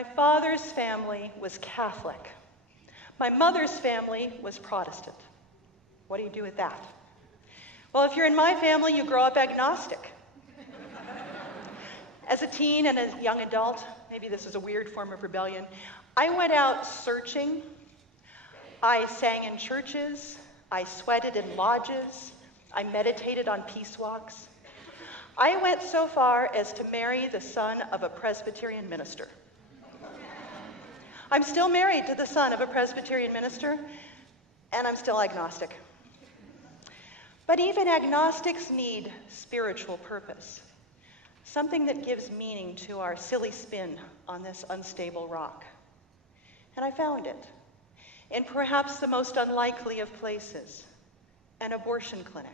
My father's family was Catholic. My mother's family was Protestant. What do you do with that? Well, if you're in my family, you grow up agnostic. As a teen and a young adult, maybe this is a weird form of rebellion, I went out searching. I sang in churches. I sweated in lodges. I meditated on peace walks. I went so far as to marry the son of a Presbyterian minister. I'm still married to the son of a Presbyterian minister, and I'm still agnostic. But even agnostics need spiritual purpose, something that gives meaning to our silly spin on this unstable rock. And I found it in perhaps the most unlikely of places, an abortion clinic.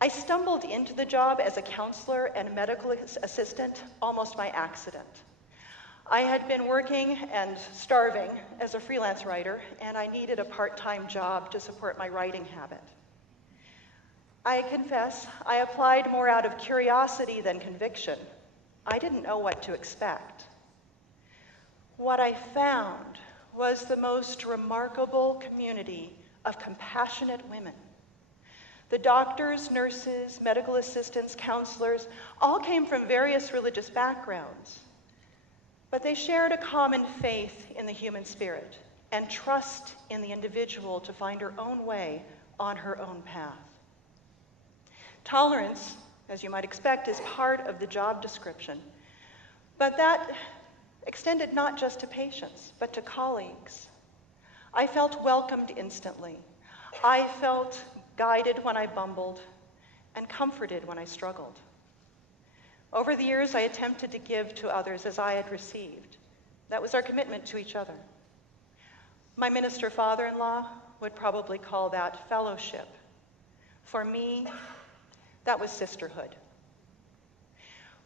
I stumbled into the job as a counselor and medical assistant almost by accident. I had been working and starving as a freelance writer, and I needed a part-time job to support my writing habit. I confess, I applied more out of curiosity than conviction. I didn't know what to expect. What I found was the most remarkable community of compassionate women. The doctors, nurses, medical assistants, counselors, all came from various religious backgrounds, but they shared a common faith in the human spirit and trust in the individual to find her own way on her own path. Tolerance, as you might expect, is part of the job description, but that extended not just to patients, but to colleagues. I felt welcomed instantly. I felt guided when I bumbled and comforted when I struggled. Over the years, I attempted to give to others as I had received. That was our commitment to each other. My minister father-in-law would probably call that fellowship. For me, that was sisterhood.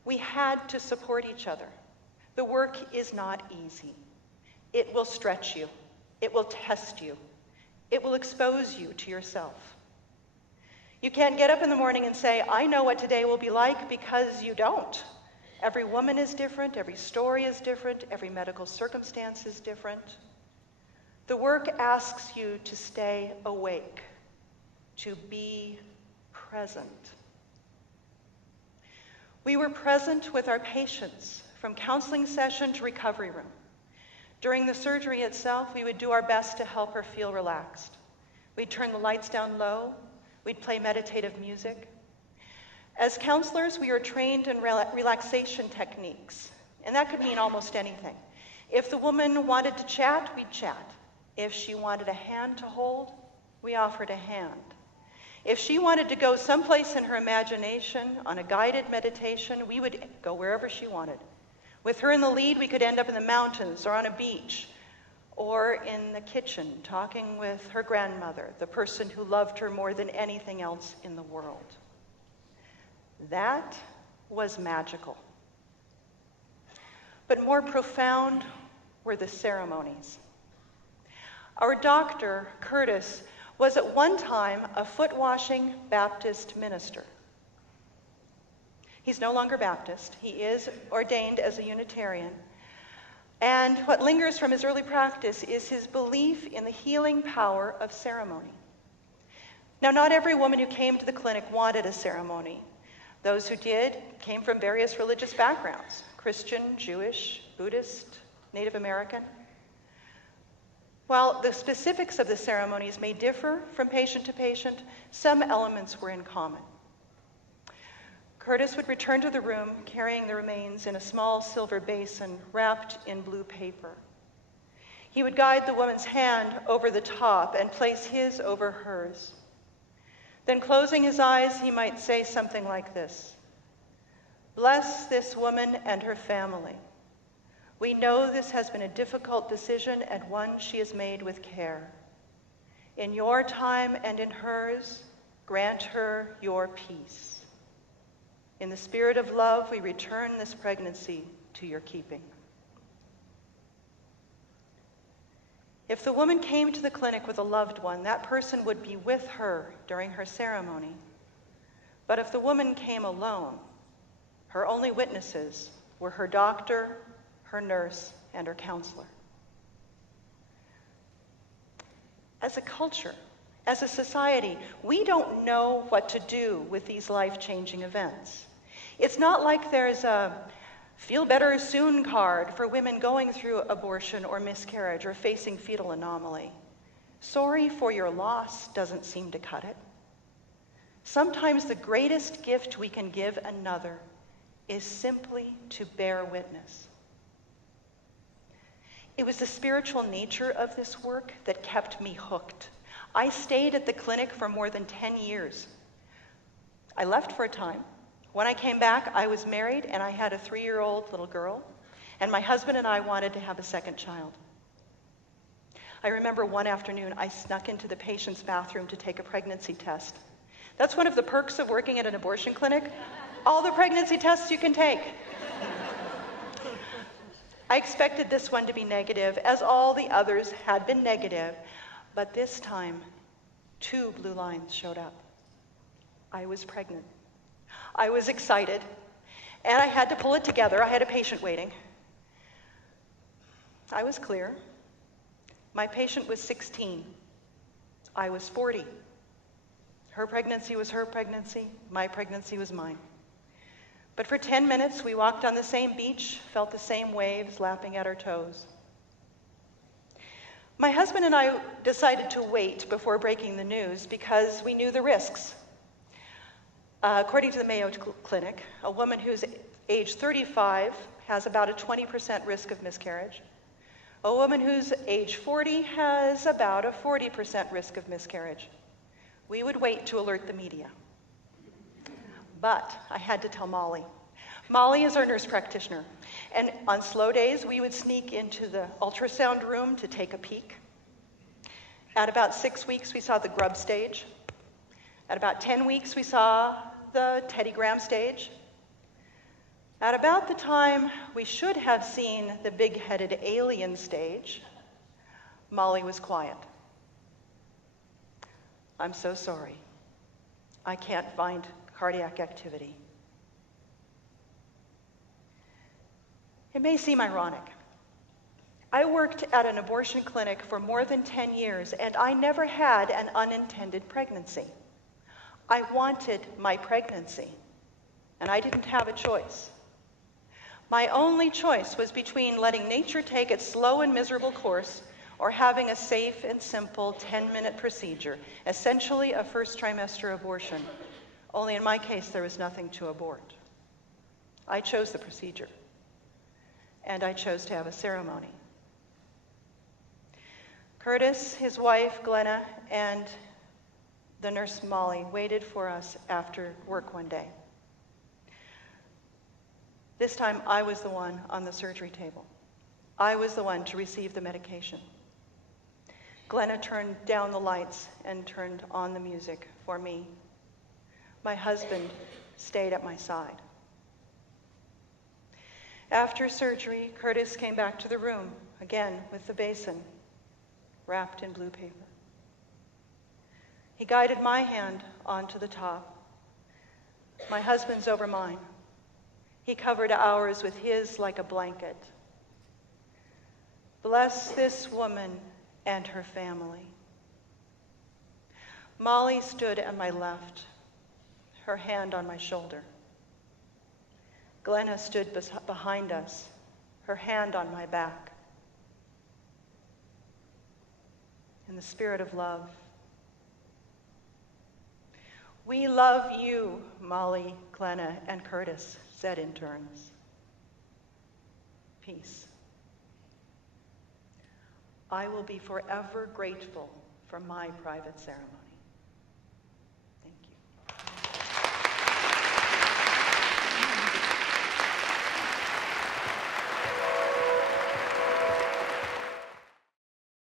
We had to support each other. The work is not easy. It will stretch you. It will test you. It will expose you to yourself. You can't get up in the morning and say, I know what today will be like, because you don't. Every woman is different, every story is different, every medical circumstance is different. The work asks you to stay awake, to be present. We were present with our patients from counseling session to recovery room. During the surgery itself, we would do our best to help her feel relaxed. We'd turn the lights down low. We'd play meditative music. As counselors, we are trained in relaxation techniques, and that could mean almost anything. If the woman wanted to chat, we'd chat. If she wanted a hand to hold, we offered a hand. If she wanted to go someplace in her imagination on a guided meditation, we would go wherever she wanted. With her in the lead, we could end up in the mountains or on a beach or in the kitchen talking with her grandmother, the person who loved her more than anything else in the world. That was magical. But more profound were the ceremonies. Our doctor, Curtis, was at one time a foot-washing Baptist minister. He's no longer Baptist. He is ordained as a Unitarian. And what lingers from his early practice is his belief in the healing power of ceremony. Now, not every woman who came to the clinic wanted a ceremony. Those who did came from various religious backgrounds: Christian, Jewish, Buddhist, Native American. While the specifics of the ceremonies may differ from patient to patient, some elements were in common. Curtis would return to the room carrying the remains in a small silver basin wrapped in blue paper. He would guide the woman's hand over the top and place his over hers. Then, closing his eyes, he might say something like this: "Bless this woman and her family. We know this has been a difficult decision and one she has made with care. In your time and in hers, grant her your peace. In the spirit of love, we return this pregnancy to your keeping." If the woman came to the clinic with a loved one, that person would be with her during her ceremony. But if the woman came alone, her only witnesses were her doctor, her nurse, and her counselor. As a culture, as a society, we don't know what to do with these life-changing events. It's not like there's a feel better soon card for women going through abortion or miscarriage or facing fetal anomaly. Sorry for your loss doesn't seem to cut it. Sometimes the greatest gift we can give another is simply to bear witness. It was the spiritual nature of this work that kept me hooked. I stayed at the clinic for more than 10 years. I left for a time. When I came back, I was married and I had a 3-year-old little girl, and my husband and I wanted to have a second child. I remember one afternoon I snuck into the patient's bathroom to take a pregnancy test. That's one of the perks of working at an abortion clinic. All the pregnancy tests you can take. I expected this one to be negative, as all the others had been negative, but this time, 2 blue lines showed up. I was pregnant. I was excited, and I had to pull it together. I had a patient waiting. I was clear. My patient was 16. I was 40. Her pregnancy was her pregnancy. My pregnancy was mine. But for 10 minutes, we walked on the same beach, felt the same waves lapping at our toes. My husband and I decided to wait before breaking the news because we knew the risks. According to the Mayo Clinic, a woman who's age 35 has about a 20% risk of miscarriage. A woman who's age 40 has about a 40% risk of miscarriage. We would wait to alert the media. But I had to tell Molly. Molly is our nurse practitioner. And on slow days, we would sneak into the ultrasound room to take a peek. At about 6 weeks, we saw the grub stage. At about 10 weeks, we saw the TEDxABQWomen stage. At about the time we should have seen the big-headed alien stage, Molly was quiet. I'm so sorry. I can't find cardiac activity. It may seem ironic. I worked at an abortion clinic for more than 10 years, and I never had an unintended pregnancy. I wanted my pregnancy, and I didn't have a choice. My only choice was between letting nature take its slow and miserable course or having a safe and simple 10-minute procedure, essentially a first trimester abortion. Only in my case, there was nothing to abort. I chose the procedure, and I chose to have a ceremony. Curtis, his wife, Glenna, and the nurse Molly waited for us after work one day. This time, I was the one on the surgery table. I was the one to receive the medication. Glenna turned down the lights and turned on the music for me. My husband stayed at my side. After surgery, Curtis came back to the room, again with the basin, wrapped in blue paper. He guided my hand onto the top. My husband's over mine. He covered ours with his like a blanket. Bless this woman and her family. Molly stood at my left, her hand on my shoulder. Glenna stood behind us, her hand on my back. In the spirit of love. We love you, Molly, Glenna, and Curtis said in turns. Peace. I will be forever grateful for my private ceremony.